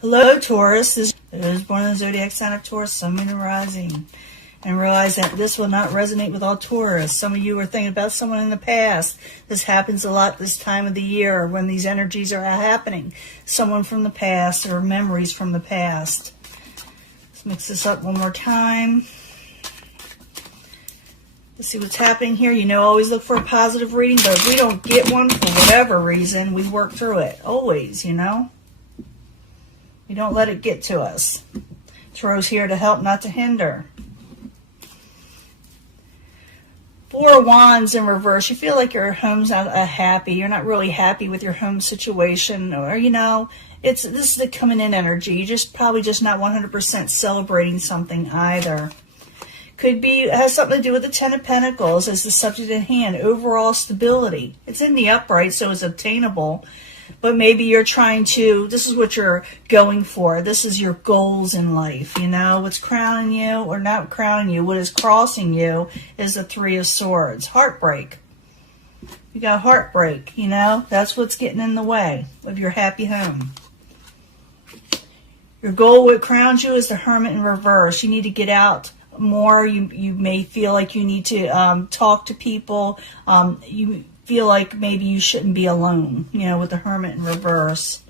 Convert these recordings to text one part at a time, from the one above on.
Hello, Taurus. This is born in the zodiac sign of Taurus, Sun, Moon, and Rising. And realize that this will not resonate with all Taurus. Some of you are thinking about someone in the past. This happens a lot this time of the year when these energies are happening. Someone from the past or memories from the past. Let's mix this up one more time. Let's see what's happening here. You know, always look for a positive reading, but if we don't get one for whatever reason, we work through it. Always, you know. We don't let it get to us. Tarot's here to help, not to hinder. Four of Wands in reverse. You feel like your home's not happy. You're not really happy with your home situation. Or, you know, this is the coming in energy. You're just probably just not 100% celebrating something either. Could be, has something to do with the Ten of Pentacles as the subject at hand. Overall stability. It's in the upright, so it's obtainable. But maybe you're trying to, this is what you're going for. This is your goals in life, you know. What's crowning you or not crowning you, what is crossing you is the Three of Swords. Heartbreak. You got heartbreak, you know. That's what's getting in the way of your happy home. Your goal, what crowns you, is the Hermit in reverse. You need to get out more. You may feel like you need to talk to people. You feel like maybe you shouldn't be alone, you know, with the Hermit in reverse.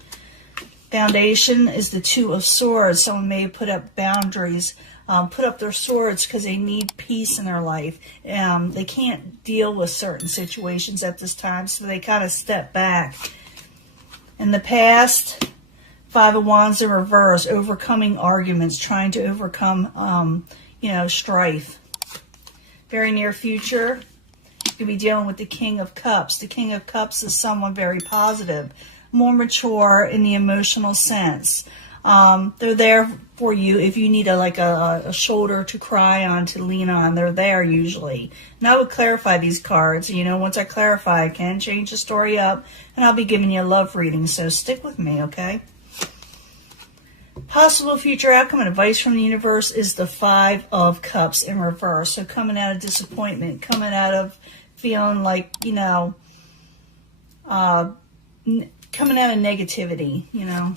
Foundation is the Two of Swords. Someone may put up boundaries, put up their swords because they need peace in their life. They can't deal with certain situations at this time, so they kind of step back. In the past, Five of Wands in reverse, overcoming arguments, trying to overcome, you know, strife. Very near future, you'll be dealing with the King of Cups. The King of Cups is someone very positive, more mature in the emotional sense. They're there for you if you need a shoulder to cry on, to lean on. They're there usually. And I would clarify these cards. You know, once I clarify, I can change the story up, and I'll be giving you a love reading. So stick with me, okay? Possible future outcome and advice from the universe is the Five of Cups in reverse. So coming out of disappointment, coming out of feeling like, you know, coming out of negativity, you know.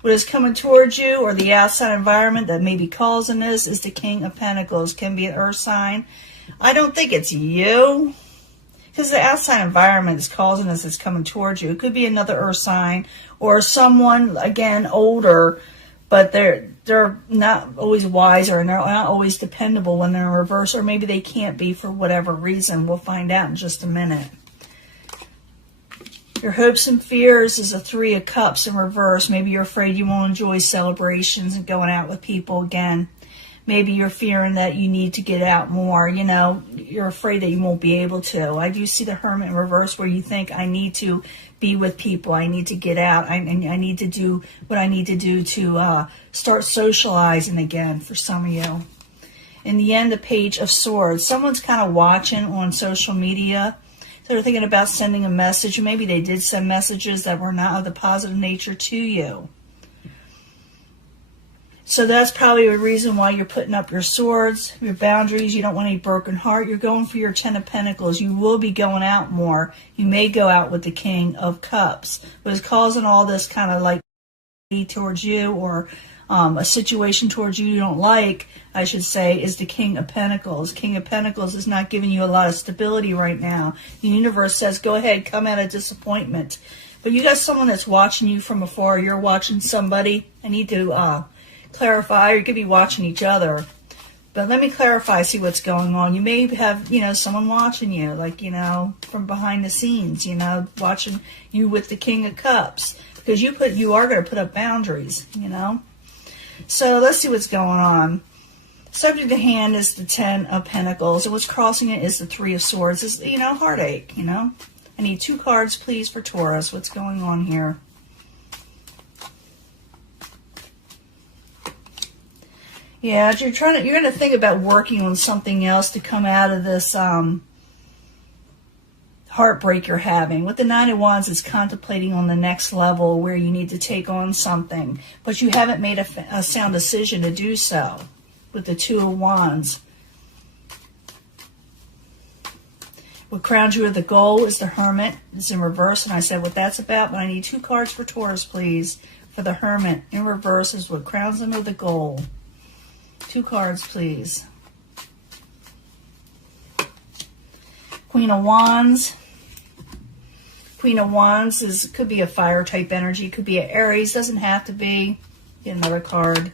What is coming towards you or the outside environment that may be causing this is the King of Pentacles. Can be an earth sign. I don't think it's you, because the outside environment is causing this. It's coming towards you. It could be another earth sign or someone, again, older, but they're not always wiser and they're not always dependable when they're in reverse, or maybe they can't be for whatever reason. We'll find out in just a minute. Your hopes and fears is a Three of Cups in reverse. Maybe you're afraid you won't enjoy celebrations and going out with people again. Maybe you're fearing that you need to get out more. You know, you're afraid that you won't be able to. I do see the Hermit in reverse where you think, I need to be with people. I need to get out. I need to do what I need to do to start socializing again for some of you. In the end, the Page of Swords. Someone's kind of watching on social media. So they're thinking about sending a message. Maybe they did send messages that were not of the positive nature to you. So that's probably a reason why you're putting up your swords, your boundaries. You don't want any broken heart. You're going for your Ten of Pentacles. You will be going out more. You may go out with the King of Cups. What is causing all this kind of like towards you, or a situation towards you don't like, I should say, is the King of Pentacles. King of Pentacles is not giving you a lot of stability right now. The universe says, go ahead, come out of disappointment. But you got someone that's watching you from afar. You're watching somebody. I need to clarify, or you could be watching each other. But let me clarify, see what's going on. You may have, you know, someone watching you, like, you know, from behind the scenes, you know, watching you with the King of Cups. Because you are going to put up boundaries, you know. So let's see what's going on. Subject at hand is the Ten of Pentacles. And what's crossing it is the Three of Swords. It's, you know, heartache, you know. I need 2 cards, please, for Taurus. What's going on here? Yeah, you're going to think about working on something else to come out of this heartbreak you're having. With the Nine of Wands, it's contemplating on the next level where you need to take on something, but you haven't made a sound decision to do so. With the Two of Wands, what crowns you with the goal is the Hermit. It's in reverse, and I said what that's about, but I need 2 cards for Taurus, please. for the Hermit in reverse is what crowns him with the goal. 2 cards, please. Queen of Wands. Queen of Wands could be a fire type energy. Could be an Aries. Doesn't have to be. Get another card.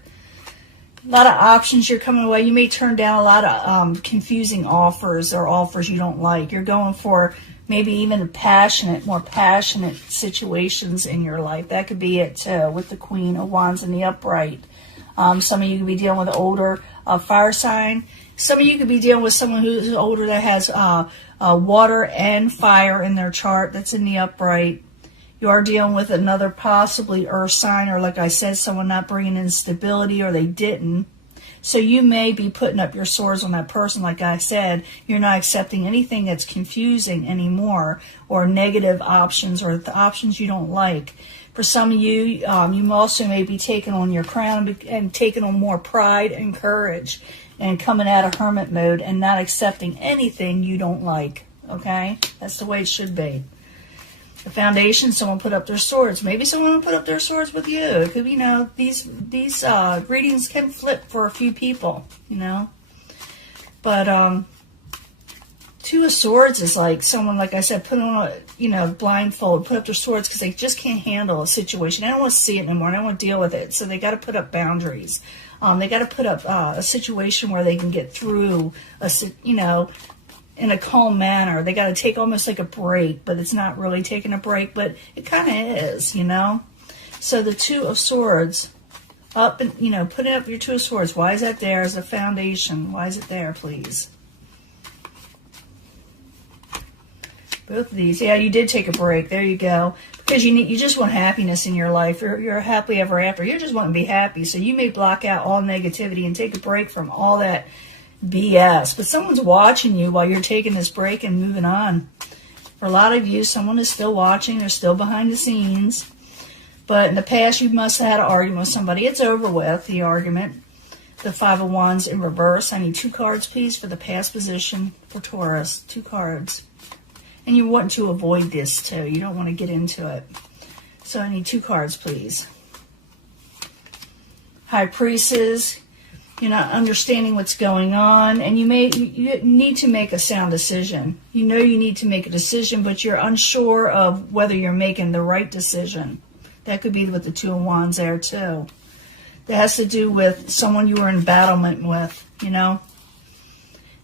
A lot of options you're coming away. You may turn down a lot of confusing offers or offers you don't like. You're going for maybe even more passionate situations in your life. That could be it too, with the Queen of Wands in the upright. Some of you could be dealing with an older fire sign. Some of you could be dealing with someone who's older that has water and fire in their chart that's in the upright. You are dealing with another possibly earth sign, or like I said, someone not bringing in stability, or they didn't. So you may be putting up your swords on that person. Like I said, you're not accepting anything that's confusing anymore, or negative options, or the options you don't like. For some of you, you also may be taking on your crown and taking on more pride and courage and coming out of hermit mode and not accepting anything you don't like. Okay? That's the way it should be. The foundation, someone put up their swords. Maybe someone will put up their swords with you. It could be, you know, these readings can flip for a few people, you know. But 2 of Swords is like someone, like I said, put on a, you know, blindfold, put up their swords because they just can't handle a situation. I don't want to see it anymore. I don't want to deal with it. So they got to put up boundaries. They got to put up a situation where they can get through, you know, in a calm manner. They got to take almost like a break, but it's not really taking a break, but it kind of is, you know. So the 2 of Swords, up and, you know, putting up your 2 of Swords. Why is that there as a foundation? Why is it there, please? Both of these. Yeah, you did take a break. There you go. Because you just want happiness in your life. You're happily ever after. You just want to be happy. So you may block out all negativity and take a break from all that BS. But someone's watching you while you're taking this break and moving on. For a lot of you, someone is still watching. They're still behind the scenes. But in the past, you must have had an argument with somebody. It's over with, the argument. The 5 of Wands in reverse. I need 2 cards, please, for the past position for Taurus. 2 cards. And you want to avoid this, too. You don't want to get into it. So I need 2 cards, please. High Priestess. You're not understanding what's going on. And you need to make a sound decision. You know you need to make a decision, but you're unsure of whether you're making the right decision. That could be with the 2 of Wands there, too. That has to do with someone you were in battlement with, you know.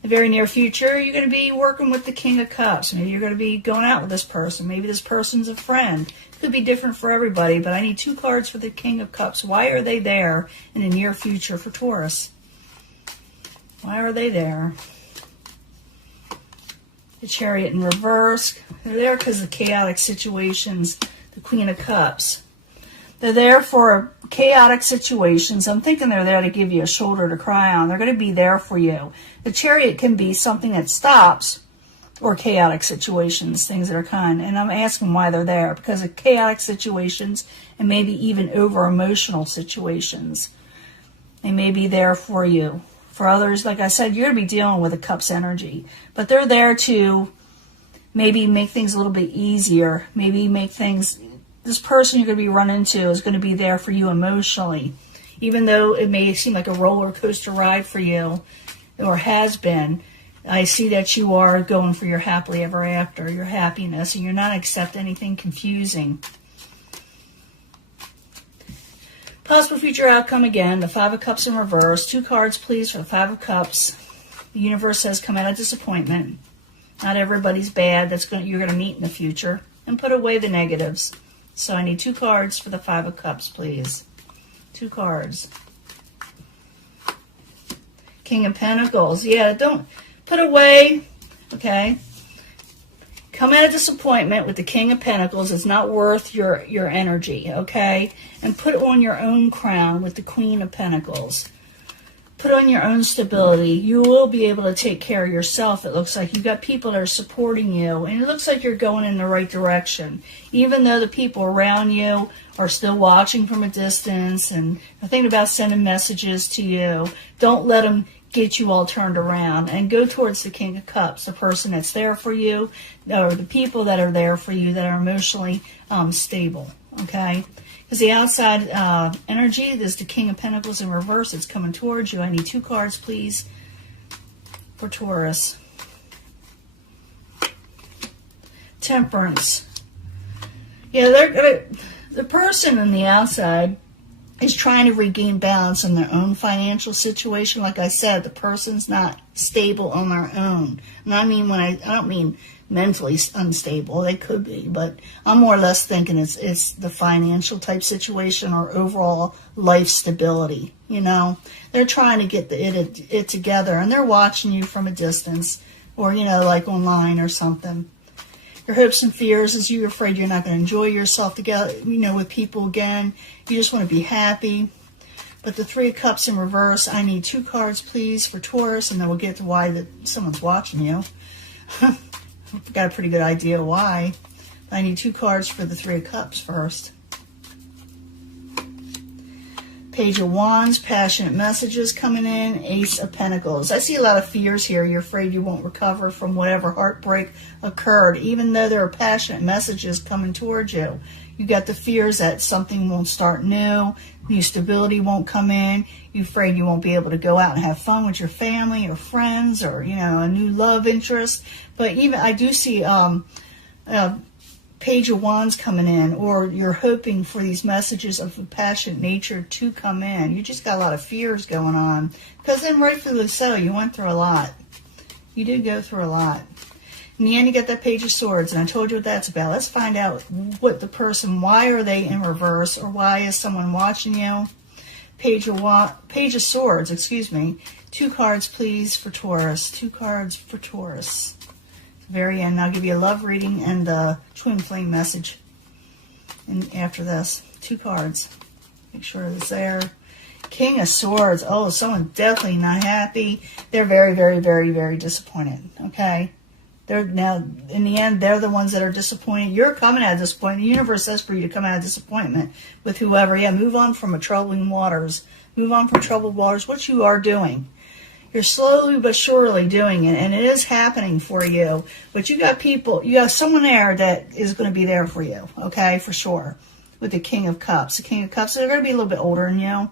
In the very near future, you're going to be working with the King of Cups. Maybe you're going to be going out with this person. Maybe this person's a friend. It could be different for everybody, but I need 2 cards for the King of Cups. Why are they there in the near future for Taurus? Why are they there? The Chariot in reverse. They're there because of chaotic situations. The Queen of Cups. They're there for chaotic situations. I'm thinking they're there to give you a shoulder to cry on. They're going to be there for you. The Chariot can be something that stops, or chaotic situations, things that are kind. And I'm asking why they're there. Because of chaotic situations and maybe even over-emotional situations. They may be there for you. For others, like I said, you're going to be dealing with a Cups energy. But they're there to maybe make things a little bit easier. Maybe make things... This person you're going to be running into is going to be there for you emotionally. Even though it may seem like a roller coaster ride for you, or has been, I see that you are going for your happily ever after, your happiness, and you're not accepting anything confusing. Possible future outcome again, the 5 of Cups in reverse. 2 cards, please, for the 5 of Cups. The universe says come out of disappointment. Not everybody's bad. You're going to meet in the future. And put away the negatives. So I need 2 cards for the 5 of Cups, please. 2 cards. King of Pentacles. Yeah, don't put away. Okay. Come out of disappointment with the King of Pentacles. It's not worth your energy. Okay. And put on your own crown with the Queen of Pentacles. Put on your own stability. You will be able to take care of yourself. It looks like you've got people that are supporting you. And it looks like you're going in the right direction. Even though the people around you are still watching from a distance and are thinking about sending messages to you, don't let them get you all turned around. And go towards the King of Cups, the person that's there for you, or the people that are there for you that are emotionally stable. Okay? Because the outside energy, there's the King of Pentacles in reverse. It's coming towards you. I need 2 cards, please, for Taurus. Temperance. Yeah, the person on the outside is trying to regain balance in their own financial situation. Like I said, the person's not stable on their own. And I don't mean mentally unstable. They could be, but I'm more or less thinking it's the financial type situation or overall life stability. You know, they're trying to get it together, and they're watching you from a distance, or like online or something. Your hopes and fears is you're afraid you're not going to enjoy yourself together, with people again. You just want to be happy. But the 3 of Cups in reverse, I need 2 cards, please, for Taurus, and then we'll get to why someone's watching you. I've got a pretty good idea why. But I need 2 cards for the 3 of Cups first. Page of Wands, passionate messages coming in. Ace of Pentacles. I see a lot of fears here. You're afraid you won't recover from whatever heartbreak occurred, even though there are passionate messages coming towards you. You got the fears that something won't start new stability won't come in. You're afraid you won't be able to go out and have fun with your family or friends, or a new love interest. But even I do see Page of Wands coming in, or you're hoping for these messages of a passionate nature to come in. You just got a lot of fears going on, because then rightfully so, you went through a lot. You did go through a lot. In the end, you get that Page of Swords, and I told you what that's about. Let's find out what the person, why are they in reverse, or why is someone watching you? Page of Swords, excuse me. 2 cards, please, for Taurus. 2 cards for Taurus. Very end. I'll give you a love reading and a twin flame message. And after this, 2 cards. Make sure it's there. King of Swords. Oh, someone definitely not happy. They're very, very, very, very disappointed. Okay. They're now, in the end, they're the ones that are disappointed. You're coming out of disappointment. The universe says for you to come out of disappointment with whoever. Yeah, move on from troubling waters. Move on from troubled waters. What you are doing. You're slowly but surely doing it, and it is happening for you. But you got people, you got someone there that is going to be there for you, okay, for sure, with the King of Cups. The King of Cups, they're going to be a little bit older than you,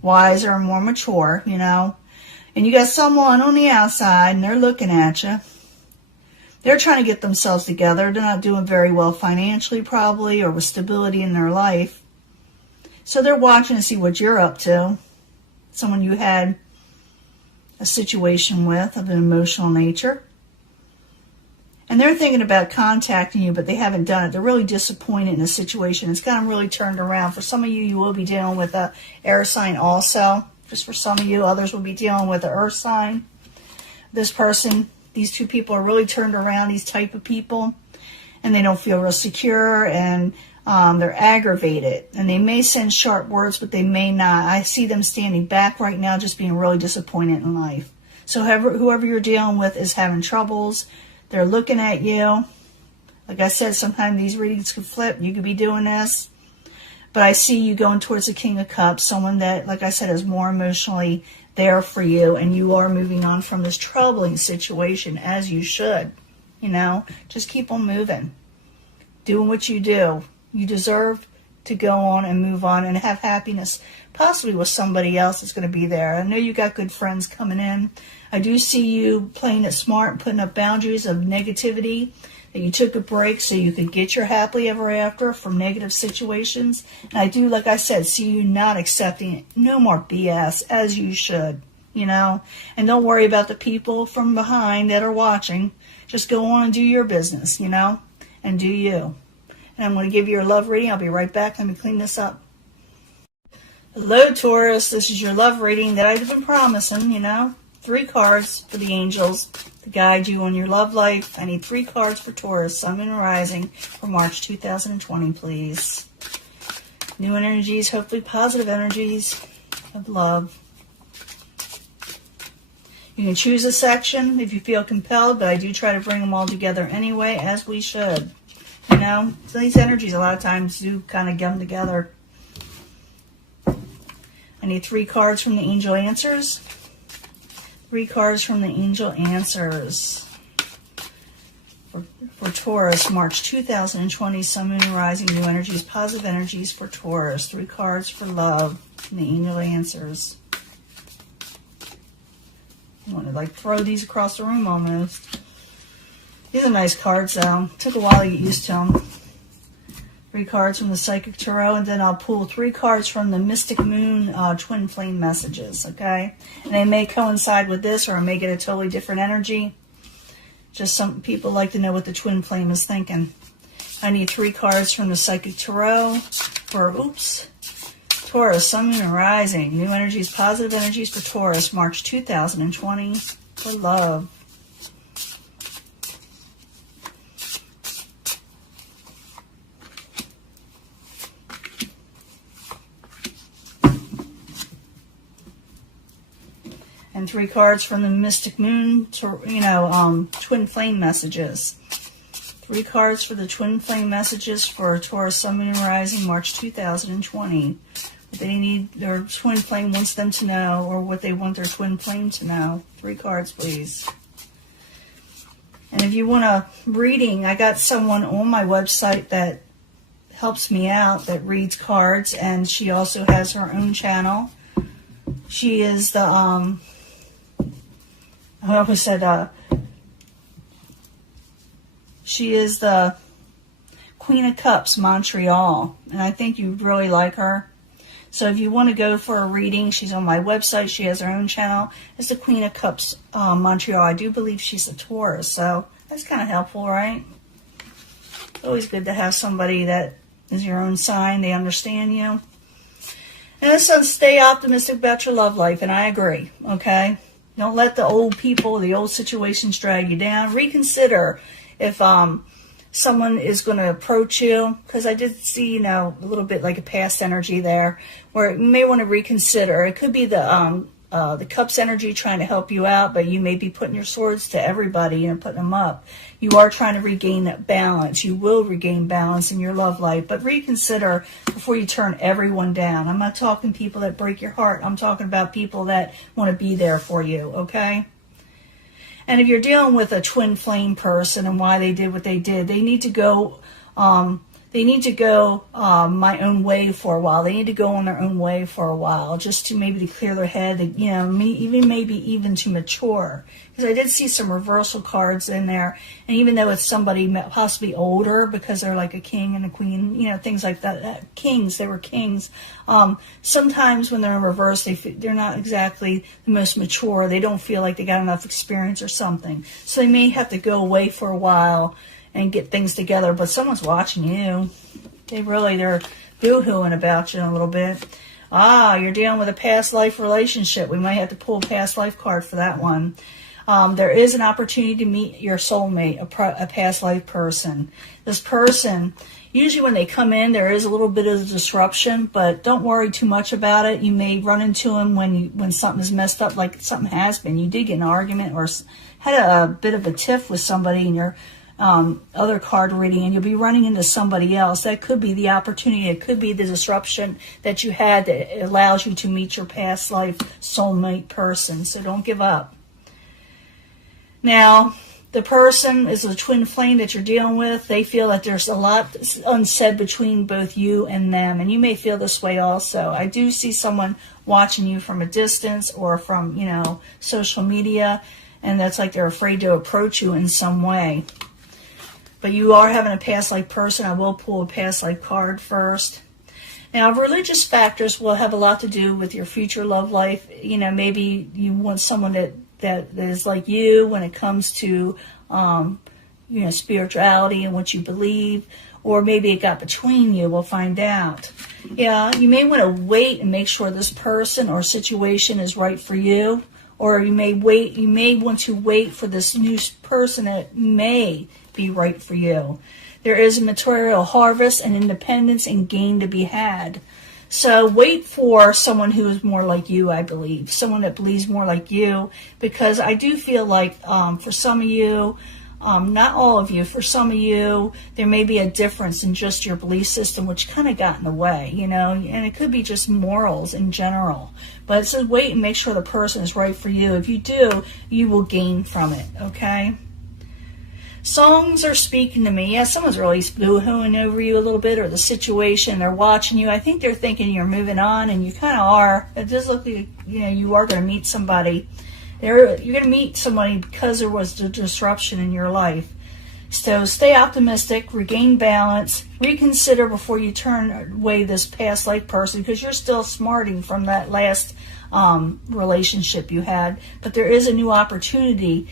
wiser and more mature, And you got someone on the outside, and they're looking at you. They're trying to get themselves together. They're not doing very well financially, probably, or with stability in their life. So they're watching to see what you're up to. Someone you had a situation with of an emotional nature. And they're thinking about contacting you, but they haven't done it. They're really disappointed in the situation. It's got them really turned around. For some of you, you will be dealing with a air sign also. Just for some of you, others will be dealing with an earth sign. This person, these 2 people are really turned around, these type of people, and they don't feel real secure, and they're aggravated, and they may send sharp words, but they may not. I see them standing back right now, just being really disappointed in life. So whoever you're dealing with is having troubles. They're looking at you. Like I said, sometimes these readings could flip. You could be doing this. But I see you going towards the King of Cups, someone that, like I said, is more emotionally there for you, and you are moving on from this troubling situation, as you should. Just keep on moving. Doing what you do. You deserve to go on and move on and have happiness, possibly with somebody else that's going to be there. I know you got good friends coming in. I do see you playing it smart and putting up boundaries of negativity, that you took a break so you could get your happily ever after from negative situations. And I do, like I said, see you not accepting it. No more BS, as you should, And don't worry about the people from behind that are watching. Just go on and do your business, and do you. And I'm going to give you your love reading. I'll be right back. Let me clean this up. Hello, Taurus. This is your love reading that I've been promising, 3 cards for the angels to guide you on your love life. I need 3 cards for Taurus, Sun and Rising, for March 2020, please. New energies, hopefully positive energies of love. You can choose a section if you feel compelled, but I do try to bring them all together anyway, as we should. So these energies a lot of times do kind of come together. I need 3 cards from the Angel Answers. 3 cards from the Angel Answers for Taurus, March 2020, Sun, Moon, and Rising, new energies, positive energies for Taurus. 3 cards for love and the angel answers. I want to like throw these across the room almost. These are nice cards though. Took a while to get used to them. 3 cards from the Psychic Tarot, and then I'll pull 3 cards from the Mystic Moon Twin Flame messages, okay? And they may coincide with this, or I may get a totally different energy. Just some people like to know what the Twin Flame is thinking. I need 3 cards from the Psychic Tarot for, Taurus, Sun, Moon, and Rising. New energies, positive energies for Taurus, March 2020 for love. And 3 cards from the Mystic Moon, Twin Flame messages. 3 cards for the Twin Flame messages for Taurus, Sun, Moon, and Rising, March 2020. What they need, their Twin Flame wants them to know, or what they want their Twin Flame to know. 3 cards, please. And if you want a reading, I got someone on my website that helps me out, that reads cards, and she also has her own channel. She is the, I always said, she is the Queen of Cups, Montreal, and I think you'd really like her. So if you want to go for a reading, she's on my website. She has her own channel. It's the Queen of Cups, Montreal. I do believe she's a Taurus, so that's kind of helpful, right? It's always good to have somebody that is your own sign. They understand you. And it says stay optimistic about your love life, and I agree, okay? Don't let the old people, the old situations drag you down. Reconsider if someone is going to approach you, because I did see, a little bit like a past energy there, where you may want to reconsider. It could be the Cups energy trying to help you out, but you may be putting your swords to everybody and putting them up. You are trying to regain that balance. You will regain balance in your love life, but reconsider before you turn everyone down. I'm not talking people that break your heart. I'm talking about people that want to be there for you, okay? And if you're dealing with a twin flame person and why they did what they did, they need to go my own way for a while. They need to go on their own way for a while, just to maybe to clear their head, even to mature. Because I did see some reversal cards in there, and even though it's somebody possibly older, because they're like a king and a queen, things like that. They were kings. Sometimes when they're in reverse, they're not exactly the most mature. They don't feel like they got enough experience or something. So they may have to go away for a while and get things together, but someone's watching you. They're boo-hooing about you a little bit. You're dealing with a past life relationship. We might have to pull a past life card for that one. There is an opportunity to meet your soulmate, a past life person. This person, usually when they come in, there is a little bit of disruption, but don't worry too much about it. You may run into them when something is messed up, like something has been. You did get an argument or had a bit of a tiff with somebody in your other card reading, and you'll be running into somebody else. That could be the opportunity. It could be the disruption that you had that allows you to meet your past life soulmate person. So don't give up. Now, the person is a twin flame that you're dealing with. They feel that there's a lot unsaid between both you and them, and you may feel this way also. I do see someone watching you from a distance or from, social media, and that's like they're afraid to approach you in some way. But you are having a past life person. I will pull a past life card first. Now, religious factors will have a lot to do with your future love life. Maybe you want someone that is like you when it comes to, spirituality and what you believe. Or maybe it got between you. We'll find out. Yeah, you may want to wait and make sure this person or situation is right for you. Or you may want to wait for this new person that may be right for you. There is a material harvest and independence and gain to be had. So wait for someone who is more like you, I believe. Someone that believes more like you. Because I do feel like for some of you, not all of you, for some of you, there may be a difference in just your belief system, which kind of got in the way, and it could be just morals in general. But it says wait and make sure the person is right for you. If you do, you will gain from it, okay? Songs are speaking to me. Yeah, someone's really boo-hooing over you a little bit, or the situation. They're watching you. I think they're thinking you're moving on, and you kind of are. It does look like, you are going to meet somebody. You're going to meet somebody because there was a disruption in your life. So stay optimistic, regain balance, reconsider before you turn away this past life person, because you're still smarting from that last relationship you had. But there is a new opportunity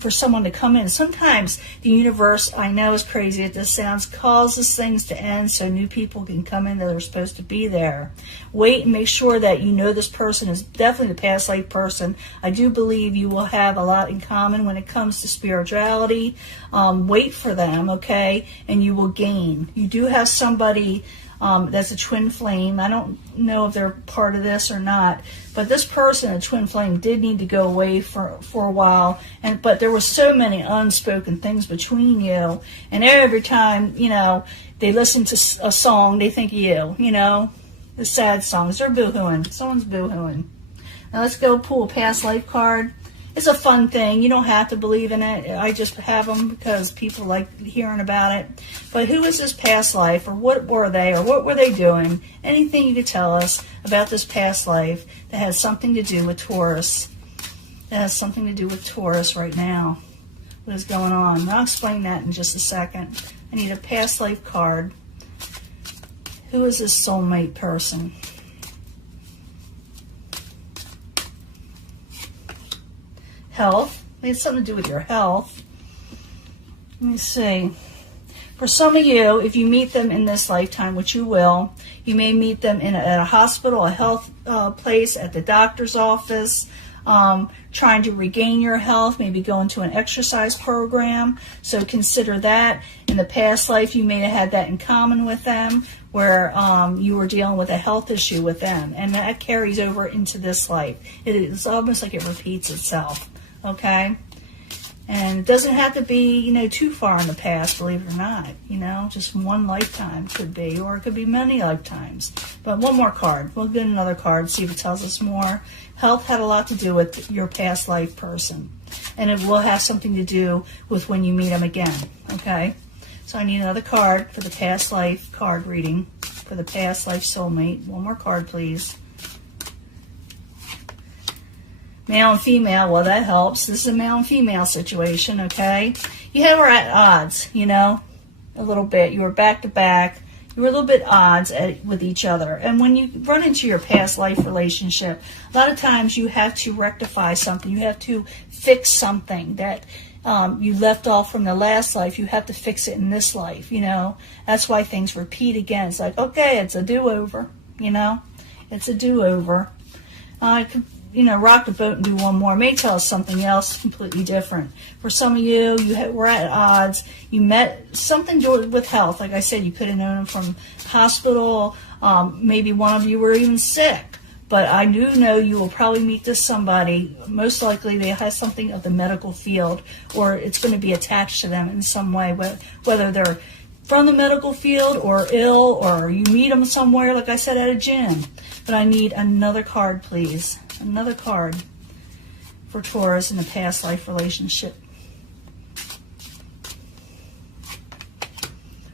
for someone to come in. Sometimes the universe, I know as crazy as this sounds, causes things to end so new people can come in that are supposed to be there. Wait and make sure that you know this person is definitely the past life person. I do believe you will have a lot in common when it comes to spirituality. Wait for them, okay? And you will gain. You do have somebody that's a twin flame. I don't know if they're part of this or not, but this person, a twin flame, did need to go away for a while. But there were so many unspoken things between you, and every time they listen to a song, they think of you. The sad songs. They're boo-hooing. Someone's boo-hooing. Now let's go pull a past life card. It's a fun thing. You don't have to believe in it. I just have them because people like hearing about it. But who is this past life, or what were they, or what were they doing? Anything you could tell us about this past life that has something to do with Taurus. That has something to do with Taurus right now. What is going on? I'll explain that in just a second. I need a past life card. Who is this soulmate person? Health. It has something to do with your health. Let me see. For some of you, if you meet them in this lifetime, which you will, you may meet them at a hospital, a health place, at the doctor's office, trying to regain your health, maybe go into an exercise program. So consider that. In the past life, you may have had that in common with them, where you were dealing with a health issue with them. And that carries over into this life. It's almost like it repeats itself. Okay? And it doesn't have to be, too far in the past, believe it or not. Just one lifetime could be, or it could be many lifetimes. But one more card. We'll get another card, see if it tells us more. Health had a lot to do with your past life person. And it will have something to do with when you meet them again. Okay? So I need another card for the past life card reading, for the past life soulmate. One more card, please. Male and female, well, that helps. This is a male and female situation, okay? You were at odds, a little bit. You were back to back. You were a little bit odds with each other. And when you run into your past life relationship, a lot of times you have to rectify something. You have to fix something that you left off from the last life. You have to fix it in this life, That's why things repeat again. It's like, okay, it's a do-over, It's a do-over. I could rock the boat and do one more. It may tell us something else completely different. For some of you, were at odds. You met something with health. Like I said, you could have known them from hospital. Maybe one of you were even sick. But I do know you will probably meet this somebody. Most likely they have something of the medical field, or it's going to be attached to them in some way, whether they're from the medical field or ill, or you meet them somewhere, like I said, at a gym. But I need another card, please. Another card for Taurus in a past life relationship.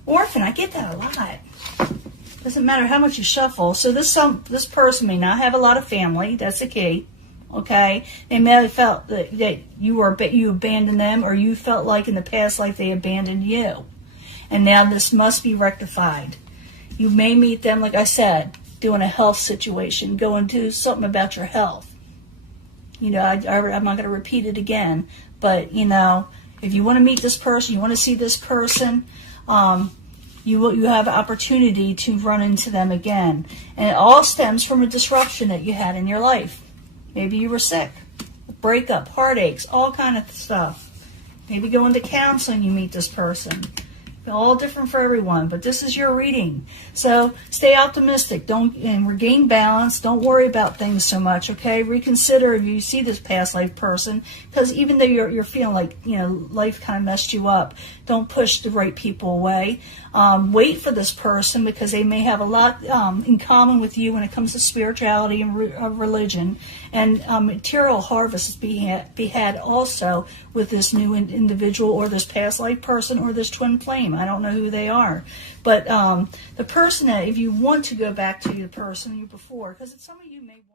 Orphan, I get that a lot. Doesn't matter how much you shuffle. So this person may not have a lot of family. That's the key. Okay? They may have felt that you abandoned them, or you felt like in the past life they abandoned you. And now this must be rectified. You may meet them, like I said, doing a health situation, go and do something about your health. I'm not going to repeat it again, but, if you want to meet this person, you want to see this person, you have an opportunity to run into them again. And it all stems from a disruption that you had in your life. Maybe you were sick, breakup, heartaches, all kind of stuff. Maybe go into counseling, you meet this person. all different for everyone, but this is your reading. So stay optimistic. And regain balance. Don't worry about things so much, okay? Reconsider if you see this past life person, because even though you're feeling like, life kind of messed you up, don't push the right people away. Wait for this person, because they may have a lot in common with you when it comes to spirituality and religion. And material harvest is be had also with this new individual, or this past life person, or this twin flame. I don't know who they are. But the person that, if you want to go back to the person you before, because some of you may want